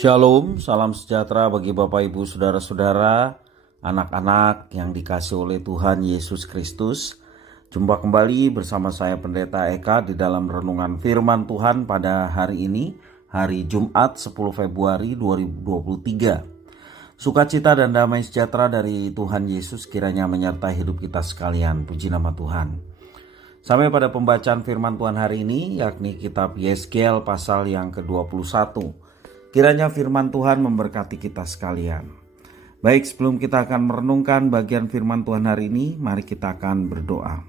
Shalom, salam sejahtera bagi Bapak Ibu Saudara-saudara, anak-anak yang dikasihi oleh Tuhan Yesus Kristus. Jumpa kembali bersama saya Pendeta Eka di dalam renungan firman Tuhan pada hari ini, hari Jumat 10 Februari 2023. Sukacita dan damai sejahtera dari Tuhan Yesus kiranya menyertai hidup kita sekalian. Puji nama Tuhan. Sampai pada pembacaan firman Tuhan hari ini, yakni kitab Yeskel pasal yang ke-21. Kiranya firman Tuhan memberkati kita sekalian. Baik, sebelum kita akan merenungkan bagian firman Tuhan hari ini, mari kita akan berdoa.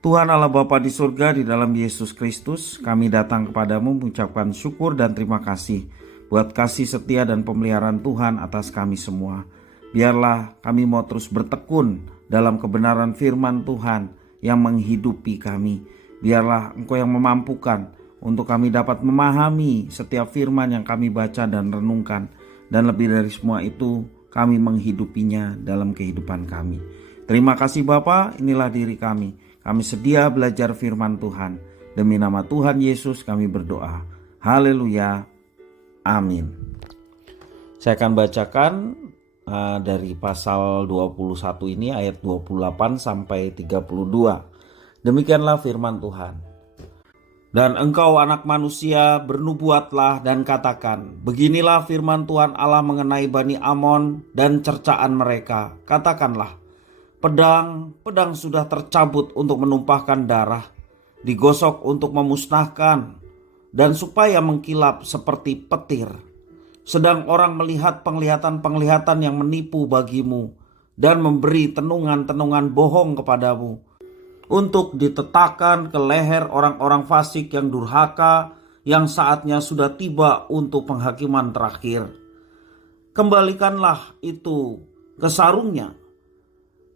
Tuhan Allah Bapa di surga, di dalam Yesus Kristus, kami datang kepadamu mengucapkan syukur dan terima kasih buat kasih setia dan pemeliharaan Tuhan atas kami semua. Biarlah kami mau terus bertekun dalam kebenaran firman Tuhan yang menghidupi kami. Biarlah Engkau yang memampukan untuk kami dapat memahami setiap firman yang kami baca dan renungkan. Dan lebih dari semua itu, kami menghidupinya dalam kehidupan kami. Terima kasih Bapa, inilah diri kami. Kami sedia belajar firman Tuhan. Demi nama Tuhan Yesus kami berdoa. Haleluya. Amin. Saya akan bacakan dari pasal 21 ini ayat 28 sampai 32. Demikianlah firman Tuhan. Dan engkau anak manusia bernubuatlah dan katakan, beginilah firman Tuhan Allah mengenai Bani Amon dan cercaan mereka. Katakanlah, pedang sudah tercabut untuk menumpahkan darah, digosok untuk memusnahkan, dan supaya mengkilap seperti petir. Sedang orang melihat penglihatan-penglihatan yang menipu bagimu, dan memberi tenungan-tenungan bohong kepadamu, untuk ditetakkan ke leher orang-orang fasik yang durhaka, yang saatnya sudah tiba untuk penghakiman terakhir. Kembalikanlah itu ke sarungnya.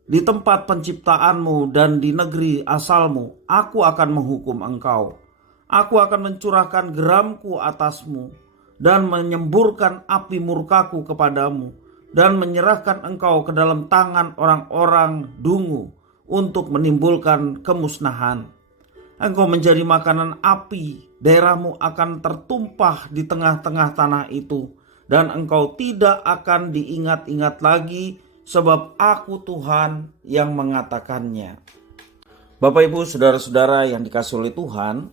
Di tempat penciptaanmu dan di negeri asalmu, aku akan menghukum engkau. Aku akan mencurahkan geramku atasmu, dan menyemburkan api murkaku kepadamu, dan menyerahkan engkau ke dalam tangan orang-orang dungu, untuk menimbulkan kemusnahan. Engkau menjadi makanan api, daerahmu akan tertumpah di tengah-tengah tanah itu, dan engkau tidak akan diingat-ingat lagi, sebab aku Tuhan yang mengatakannya. Bapak Ibu Saudara-saudara yang dikasihi oleh Tuhan,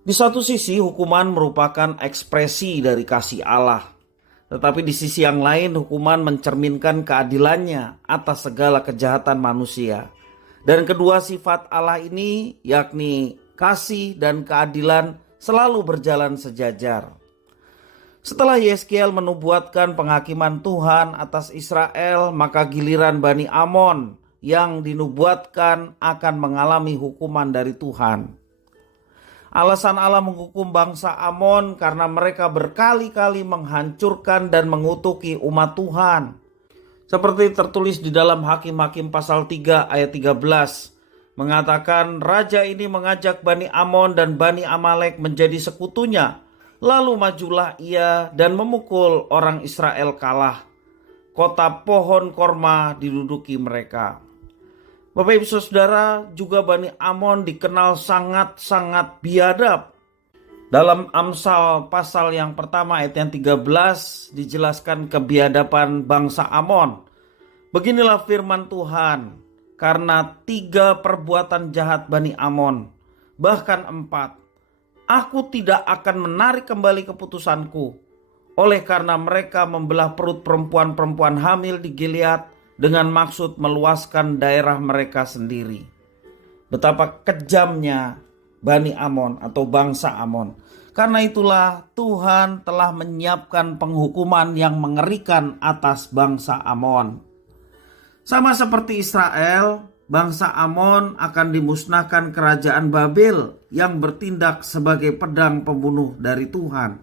di satu sisi hukuman merupakan ekspresi dari kasih Allah, tetapi di sisi yang lain hukuman mencerminkan keadilannya atas segala kejahatan manusia. Dan kedua sifat Allah ini, yakni kasih dan keadilan, selalu berjalan sejajar. Setelah Yeskel menubuatkan penghakiman Tuhan atas Israel, maka giliran Bani Amon yang dinubuatkan akan mengalami hukuman dari Tuhan. Alasan Allah menghukum bangsa Amon karena mereka berkali-kali menghancurkan dan mengutuki umat Tuhan. Seperti tertulis di dalam Hakim-Hakim pasal 3 ayat 13, mengatakan raja ini mengajak Bani Amon dan Bani Amalek menjadi sekutunya. Lalu majulah ia dan memukul orang Israel kalah. Kota pohon korma diduduki mereka. Bapak Ibu Saudara, juga Bani Amon dikenal sangat-sangat biadab. Dalam Amsal pasal yang pertama ayat yang 13 dijelaskan kebiadaban bangsa Amon. Beginilah firman Tuhan, karena 3 perbuatan jahat Bani Amon, bahkan 4, aku tidak akan menarik kembali keputusanku, oleh karena mereka membelah perut perempuan-perempuan hamil di Gilead dengan maksud meluaskan daerah mereka sendiri. Betapa kejamnya Bani Amon atau bangsa Amon. Karena itulah Tuhan telah menyiapkan penghukuman yang mengerikan atas bangsa Amon. Sama seperti Israel, bangsa Amon akan dimusnahkan kerajaan Babel yang bertindak sebagai pedang pembunuh dari Tuhan.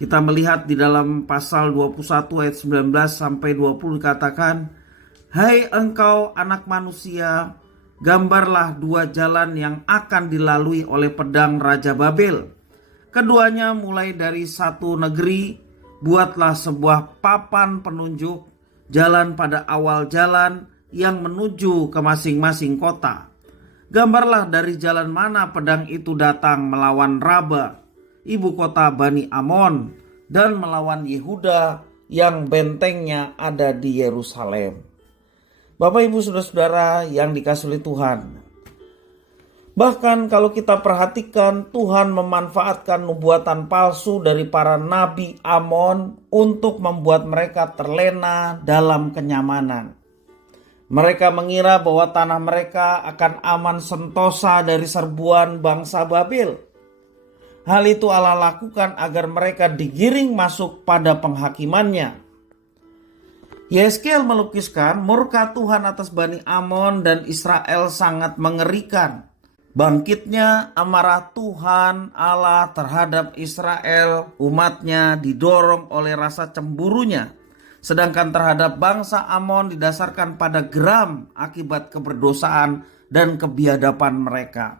Kita melihat di dalam pasal 21 ayat 19 sampai 20 dikatakan, hai engkau anak manusia, gambarlah 2 jalan yang akan dilalui oleh pedang Raja Babel. Keduanya mulai dari satu negeri, buatlah sebuah papan penunjuk, jalan pada awal jalan yang menuju ke masing-masing kota. Gambarlah dari jalan mana pedang itu datang melawan Raba, ibu kota Bani Amon, dan melawan Yehuda yang bentengnya ada di Yerusalem. Bapak, Ibu, saudara-saudara yang dikasihi oleh Tuhan, bahkan kalau kita perhatikan, Tuhan memanfaatkan nubuatan palsu dari para nabi Amon untuk membuat mereka terlena dalam kenyamanan. Mereka mengira bahwa tanah mereka akan aman sentosa dari serbuan bangsa Babel. Hal itu Allah lakukan agar mereka digiring masuk pada penghakimannya. Yeskel melukiskan murka Tuhan atas Bani Amon dan Israel sangat mengerikan. Bangkitnya amarah Tuhan Allah terhadap Israel, umatnya didorong oleh rasa cemburunya. Sedangkan terhadap bangsa Amon didasarkan pada geram akibat keberdosaan dan kebiadaban mereka.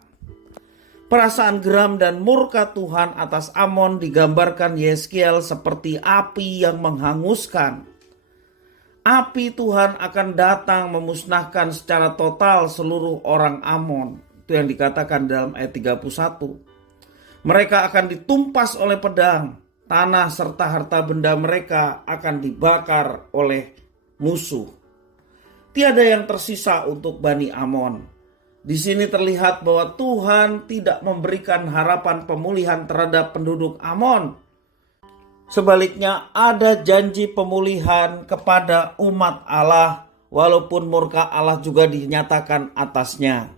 Perasaan geram dan murka Tuhan atas Amon digambarkan Yeskiel seperti api yang menghanguskan. Api Tuhan akan datang memusnahkan secara total seluruh orang Amon. Itu yang dikatakan dalam ayat 31. Mereka akan ditumpas oleh pedang. Tanah serta harta benda mereka akan dibakar oleh musuh. Tiada yang tersisa untuk Bani Amon. Di sini terlihat bahwa Tuhan tidak memberikan harapan pemulihan terhadap penduduk Amon. Sebaliknya ada janji pemulihan kepada umat Allah, walaupun murka Allah juga dinyatakan atasnya.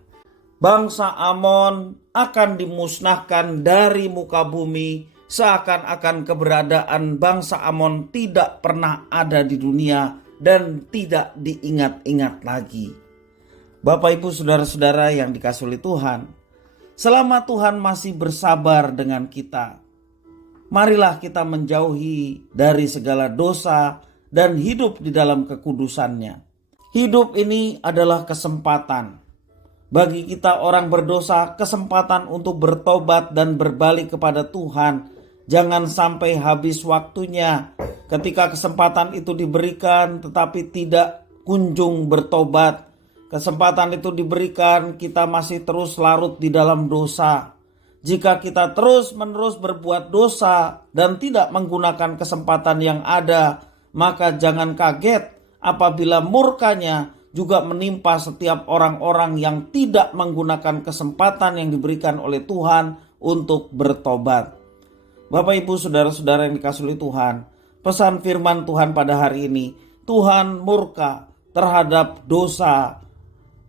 Bangsa Amon akan dimusnahkan dari muka bumi, seakan-akan keberadaan bangsa Amon tidak pernah ada di dunia dan tidak diingat-ingat lagi. Bapak, Ibu, saudara-saudara yang dikasihi oleh Tuhan, selama Tuhan masih bersabar dengan kita, marilah kita menjauhi dari segala dosa dan hidup di dalam kekudusannya. Hidup ini adalah kesempatan. Bagi kita orang berdosa, kesempatan untuk bertobat dan berbalik kepada Tuhan. Jangan sampai habis waktunya ketika kesempatan itu diberikan tetapi tidak kunjung bertobat. Kesempatan itu diberikan, kita masih terus larut di dalam dosa. Jika kita terus-menerus berbuat dosa dan tidak menggunakan kesempatan yang ada, maka jangan kaget apabila murkanya juga menimpa setiap orang-orang yang tidak menggunakan kesempatan yang diberikan oleh Tuhan untuk bertobat. Bapak, Ibu, saudara-saudara yang dikasihi Tuhan, pesan firman Tuhan pada hari ini, Tuhan murka terhadap dosa,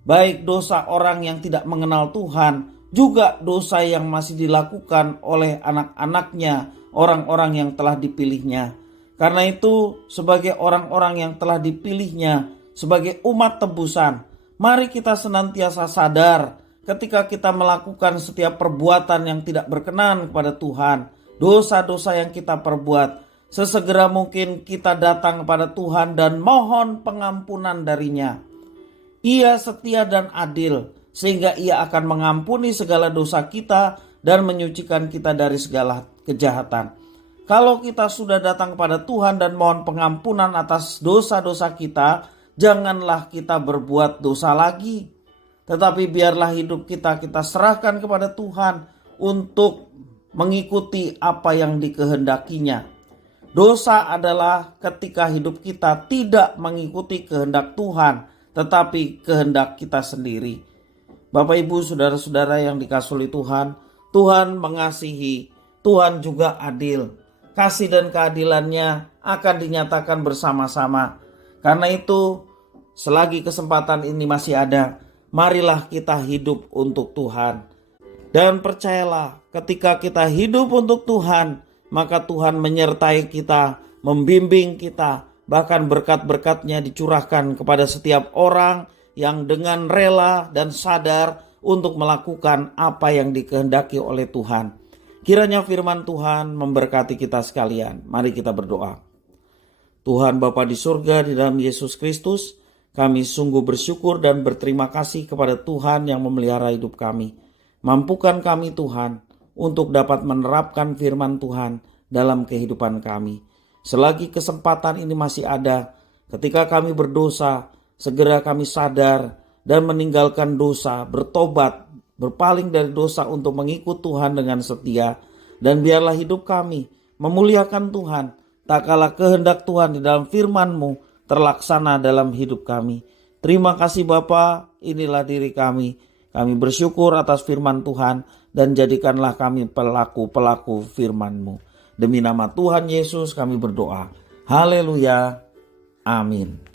baik dosa orang yang tidak mengenal Tuhan, juga dosa yang masih dilakukan oleh anak-anaknya, orang-orang yang telah dipilihnya. Karena itu, sebagai orang-orang yang telah dipilihnya, sebagai umat tebusan, mari kita senantiasa sadar ketika kita melakukan setiap perbuatan yang tidak berkenan kepada Tuhan, dosa-dosa yang kita perbuat, sesegera mungkin kita datang kepada Tuhan dan mohon pengampunan darinya. Ia setia dan adil, sehingga ia akan mengampuni segala dosa kita dan menyucikan kita dari segala kejahatan. Kalau kita sudah datang kepada Tuhan dan mohon pengampunan atas dosa-dosa kita, janganlah kita berbuat dosa lagi. Tetapi biarlah hidup kita serahkan kepada Tuhan untuk mengikuti apa yang dikehendakinya. Dosa adalah ketika hidup kita tidak mengikuti kehendak Tuhan, tetapi kehendak kita sendiri. Bapak, Ibu, saudara-saudara yang dikasihi Tuhan, Tuhan mengasihi, Tuhan juga adil. Kasih dan keadilannya akan dinyatakan bersama-sama. Karena itu, selagi kesempatan ini masih ada, marilah kita hidup untuk Tuhan. Dan percayalah, ketika kita hidup untuk Tuhan, maka Tuhan menyertai kita, membimbing kita, bahkan berkat-berkat-Nya dicurahkan kepada setiap orang yang dengan rela dan sadar untuk melakukan apa yang dikehendaki oleh Tuhan. Kiranya firman Tuhan memberkati kita sekalian. Mari kita berdoa. Tuhan Bapa di surga, di dalam Yesus Kristus, kami sungguh bersyukur dan berterima kasih kepada Tuhan yang memelihara hidup kami. Mampukan kami Tuhan untuk dapat menerapkan firman Tuhan dalam kehidupan kami. Selagi kesempatan ini masih ada, ketika kami berdosa, segera kami sadar dan meninggalkan dosa, bertobat, berpaling dari dosa untuk mengikut Tuhan dengan setia. Dan biarlah hidup kami memuliakan Tuhan, tak kalah kehendak Tuhan di dalam firman-Mu terlaksana dalam hidup kami. Terima kasih Bapa, inilah diri kami. Kami bersyukur atas firman Tuhan dan jadikanlah kami pelaku-pelaku firman-Mu. Demi nama Tuhan Yesus kami berdoa. Haleluya. Amin.